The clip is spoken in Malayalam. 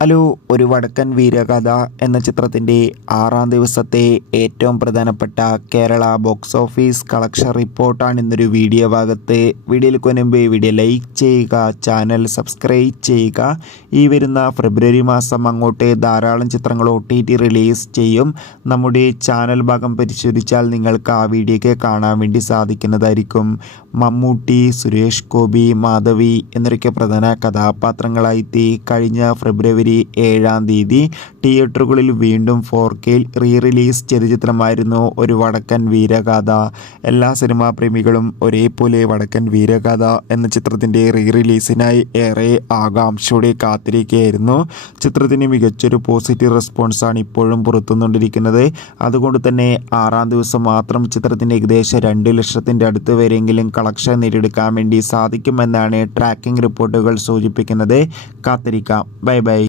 ഹലോ ഒരു വടക്കൻ വീരകഥ എന്ന ചിത്രത്തിന്റെ ആറാം ദിവസത്തെ ഏറ്റവും പ്രധാനപ്പെട്ട കേരള ബോക്സ് ഓഫീസ് കളക്ഷൻ റിപ്പോർട്ടാണ് ഇന്നൊരു വീഡിയോ ഭാഗത്ത്. വീഡിയോയിൽ കൊനുമ്പ് വീഡിയോ ലൈക്ക് ചെയ്യുക ചാനൽ സബ്സ്ക്രൈബ് ചെയ്യുക. ഈ വരുന്ന ഫെബ്രുവരി മാസം അങ്ങോട്ട് ധാരാളം ചിത്രങ്ങൾ ഒ ടി ടി റിലീസ് ചെയ്യും. നമ്മുടെ ചാനൽ ഭാഗം പരിശോധിച്ചാൽ നിങ്ങൾക്ക് ആ വീഡിയോയ്ക്ക് കാണാൻ വേണ്ടി സാധിക്കുന്നതായിരിക്കും. മമ്മൂട്ടി സുരേഷ് ഗോപി മാധവി എന്നൊക്കെ പ്രധാന കഥാപാത്രങ്ങളായി കഴിഞ്ഞ ഫെബ്രുവരി ഏഴാം തീയതി തിയേറ്ററുകളിൽ വീണ്ടും ഫോർ കെയിൽ റീ റിലീസ് ചെയ്ത ചിത്രമായിരുന്നു ഒരു വടക്കൻ വീരഗാഥ. എല്ലാ സിനിമാ പ്രേമികളും ഒരേപോലെ വടക്കൻ വീരഗാഥ എന്ന ചിത്രത്തിന്റെ റീ റിലീസിനായി ഏറെ ആകാംക്ഷയോടെ കാത്തിരിക്കുകയായിരുന്നു. ചിത്രത്തിന് മികച്ചൊരു പോസിറ്റീവ് റെസ്പോൺസാണ് ഇപ്പോഴും പുറത്തുനിന്നുകൊണ്ടിരിക്കുന്നത്. അതുകൊണ്ട് തന്നെ ആറാം ദിവസം മാത്രം ചിത്രത്തിന് ഏകദേശം രണ്ട് ലക്ഷത്തിന്റെ അടുത്ത് വരെയെങ്കിലും കളക്ഷൻ നേടിയെടുക്കാൻ വേണ്ടി സാധിക്കുമെന്നാണ് ട്രാക്കിംഗ് റിപ്പോർട്ടുകൾ സൂചിപ്പിക്കുന്നത്. കാത്തിരിക്കാം. Bye bye.